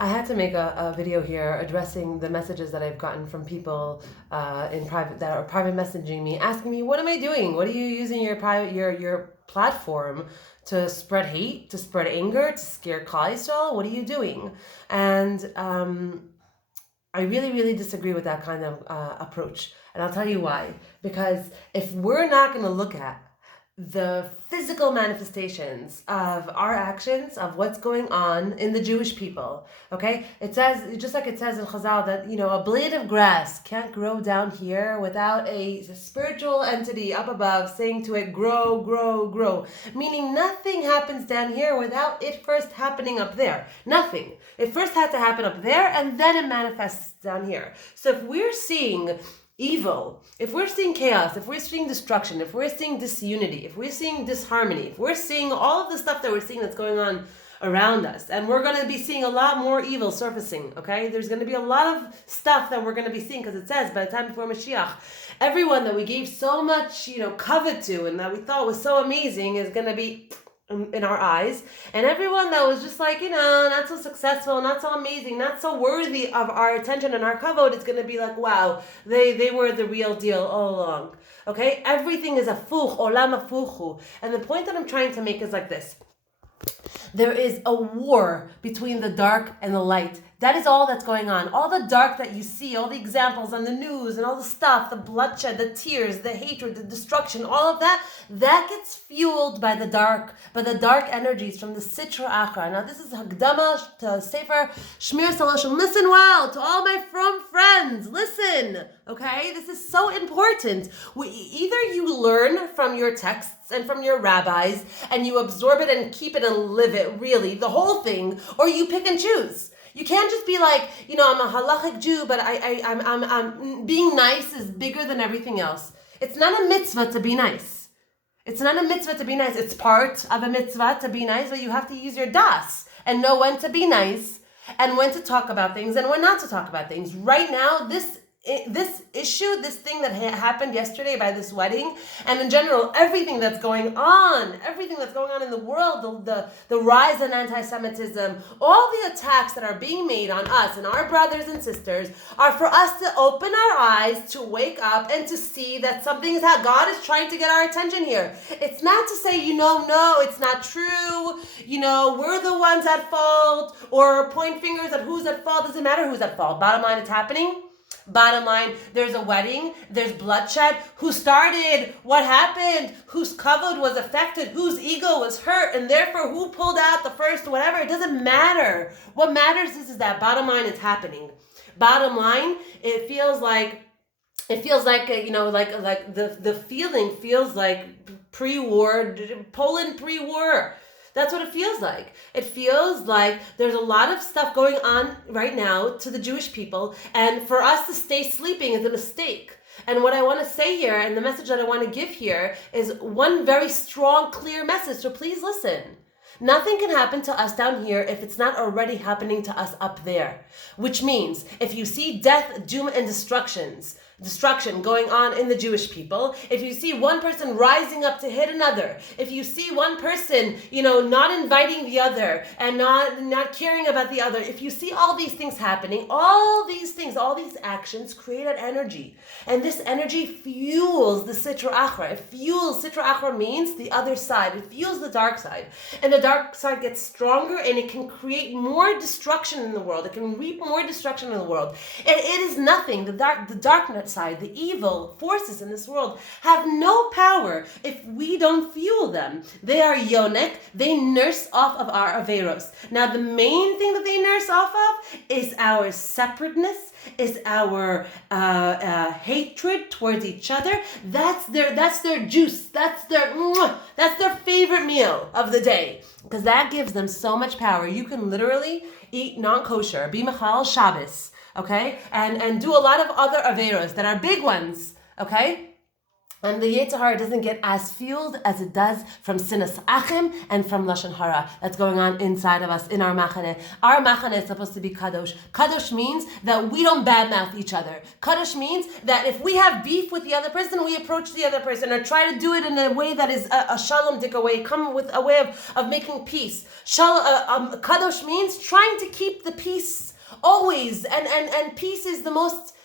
I had to make a video here addressing the messages that I've gotten from people in private that are private messaging me, asking me, "What am I doing? What are you using your platform to spread hate, to spread anger, to scare Klal Yisrael? What are you doing?" And I really, really disagree with that kind of approach, and I'll tell you why. Because if we're not going to look at the physical manifestations of our actions, of what's going on in the Jewish people. Okay? It says, just like it says in Chazal, that, a blade of grass can't grow down here without a spiritual entity up above saying to it, grow, grow, grow. Meaning nothing happens down here without it first happening up there. Nothing. It first had to happen up there and then it manifests down here. So if we're seeing evil, if we're seeing chaos, if we're seeing destruction, if we're seeing disunity, if we're seeing disharmony, if we're seeing all of the stuff that we're seeing that's going on around us, and we're going to be seeing a lot more evil surfacing, okay? There's going to be a lot of stuff that we're going to be seeing, because it says by the time before Mashiach, everyone that we gave so much, covet to and that we thought was so amazing is going to be in our eyes, and everyone that was just like, not so successful, not so amazing, not so worthy of our attention and our kavod, is going to be like, wow, they were the real deal all along. Okay, everything is afuch, olam afuchu. And the point that I'm trying to make is like this: there is a war between the dark and the light. That is all that's going on. All the dark that you see, all the examples on the news and all the stuff, the bloodshed, the tears, the hatred, the destruction, all of that gets fueled by the dark energies from the Sitra Achra. Now this is Hagdama to Sefer Shmir Saloshim. Listen well to all my frum friends. Listen, okay? This is so important. Either you learn from your texts and from your rabbis and you absorb it and keep it and live it, really, the whole thing, or you pick and choose. You can't just be like, I'm a halachic Jew, but I'm being nice is bigger than everything else. It's not a mitzvah to be nice. It's not a mitzvah to be nice. It's part of a mitzvah to be nice, but you have to use your das and know when to be nice and when to talk about things and when not to talk about things. Right now, this issue, this thing that happened yesterday by this wedding, and in general, everything that's going on in the world, the rise in anti-Semitism, all the attacks that are being made on us and our brothers and sisters are for us to open our eyes, to wake up, and to see that something is how God is trying to get our attention here. It's not to say, no, it's not true, we're the ones at fault, or point fingers at who's at fault. Doesn't matter who's at fault. Bottom line, it's happening. Bottom line, there's a wedding, there's bloodshed. Who started? What happened? Whose kavod was affected? Whose ego was hurt? And therefore, who pulled out the first whatever? It doesn't matter. What matters is that bottom line, it's happening. Bottom line, it feels like the feeling feels like pre-war, Poland pre-war. That's what it feels like. It feels like there's a lot of stuff going on right now to the Jewish people, and for us to stay sleeping is a mistake. And what I want to say here, and the message that I want to give here, is one very strong, clear message, so please listen. Nothing can happen to us down here if it's not already happening to us up there. Which means, if you see death, doom, and destruction going on in the Jewish people, if you see one person rising up to hit another, if you see one person, not inviting the other and not caring about the other, if you see all these things happening, all these actions create an energy. And this energy fuels the Sitra Achra. Sitra Achra means the other side. It fuels the dark side. And the dark side gets stronger, and it can create more destruction in the world. It can reap more destruction in the world. And it is nothing. The darkness side, the evil forces in this world have no power if we don't fuel them. They are yonek, they nurse off of our averos. Now the main thing that they nurse off of is our separateness, is our hatred towards each other. That's their juice, that's their favorite meal of the day, because that gives them so much power. You can literally eat non-kosher, be mechal Shabbos, okay, and do a lot of other averos that are big ones, okay, And the Yetzer Hara doesn't get as fueled as it does from Sinas Achim and from Lashon Hara that's going on inside of us, in our Machane. Our Machane is supposed to be Kadosh. Kadosh means that we don't badmouth each other. Kadosh means that if we have beef with the other person, we approach the other person or try to do it in a way that is a shalom dik way, come with a way of making peace. Kadosh means trying to keep the peace always, and peace is the most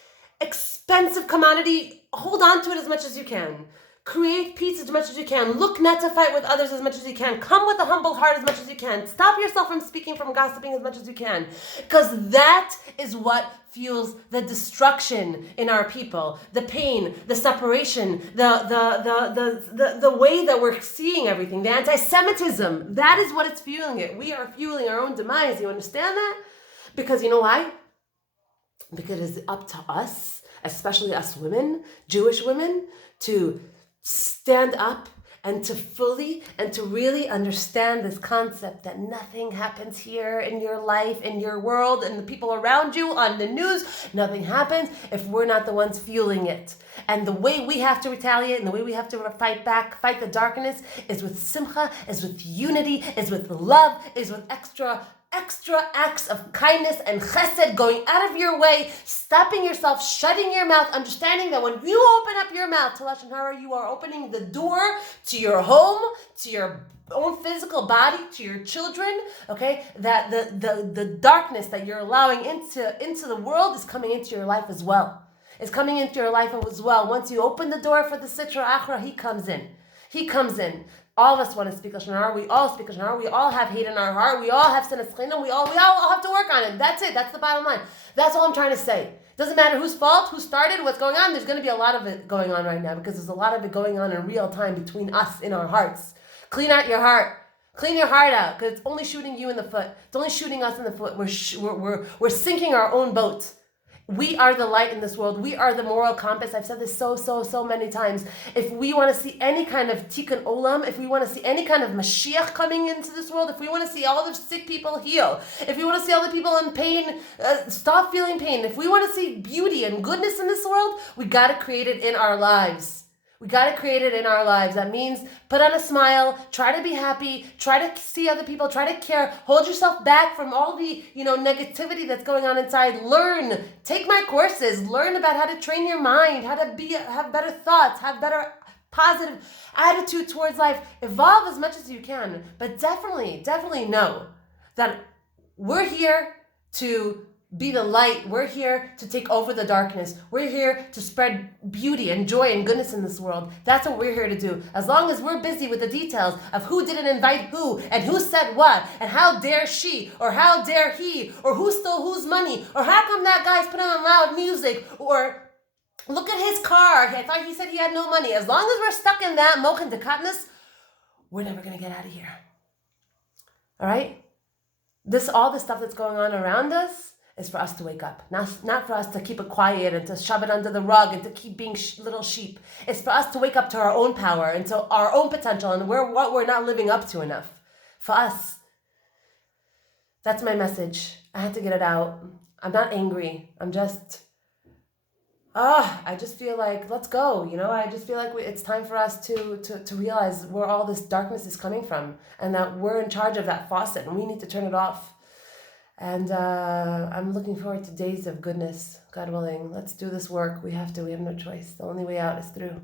expensive commodity. Hold on to it as much as you can. Create peace as much as you can. Look not to fight with others as much as you can. Come with a humble heart as much as you can. Stop yourself from speaking, from gossiping as much as you can. Because that is what fuels the destruction in our people. The pain, the separation, the way that we're seeing everything, the anti-Semitism. That is what it's fueling it. We are fueling our own demise. You understand that? Because you know why? Because it's up to us, especially us women, Jewish women, to stand up and to fully and to really understand this concept that nothing happens here in your life, in your world, and the people around you, on the news. Nothing happens if we're not the ones fueling it. And the way we have to retaliate and the way we have to fight back, fight the darkness, is with simcha, is with unity, is with love, is with extra acts of kindness and chesed, going out of your way, stopping yourself, shutting your mouth, understanding that when you open up your mouth to Lashon Hara, you are opening the door to your home, to your own physical body, to your children, okay? That the darkness that you're allowing into the world is coming into your life as well. It's coming into your life as well. Once you open the door for the Sitra Achra, he comes in. He comes in. All of us want to speak Lashon Hara. We all speak Lashon Hara. We all have hate in our heart. We all have sinas chinam. We all have to work on it. That's it. That's the bottom line. That's all I'm trying to say. Doesn't matter whose fault, who started, what's going on. There's going to be a lot of it going on right now because there's a lot of it going on in real time between us in our hearts. Clean out your heart. Clean your heart out because it's only shooting you in the foot. It's only shooting us in the foot. We're sinking our own boat. We are the light in this world. We are the moral compass. I've said this so many times. If we want to see any kind of tikkun olam, if we want to see any kind of Mashiach coming into this world, if we want to see all the sick people heal, if we want to see all the people in pain stop feeling pain, if we want to see beauty and goodness in this world, we got to create it in our lives. We got to create it in our lives. That means put on a smile, try to be happy, try to see other people, try to care, hold yourself back from all the, negativity that's going on inside. Learn, take my courses, learn about how to train your mind, how to have better thoughts, have better positive attitude towards life. Evolve as much as you can, but definitely know that we're here to be the light. We're here to take over the darkness. We're here to spread beauty and joy and goodness in this world. That's what we're here to do. As long as we're busy with the details of who didn't invite who, and who said what, and how dare she, or how dare he, or who stole whose money, or how come that guy's putting on loud music, or look at his car. I thought he said he had no money. As long as we're stuck in that mochen dekatnus, we're never going to get out of here. All right? All the stuff that's going on around us is for us to wake up, not for us to keep it quiet and to shove it under the rug and to keep being little sheep. It's for us to wake up to our own power and to our own potential and what we're not living up to enough. For us. That's my message. I had to get it out. I'm not angry. I'm just, I just feel like, let's go. I just feel like it's time for us to realize where all this darkness is coming from and that we're in charge of that faucet and we need to turn it off. And I'm looking forward to days of goodness, God willing. Let's do this work. We have no choice. The only way out is through.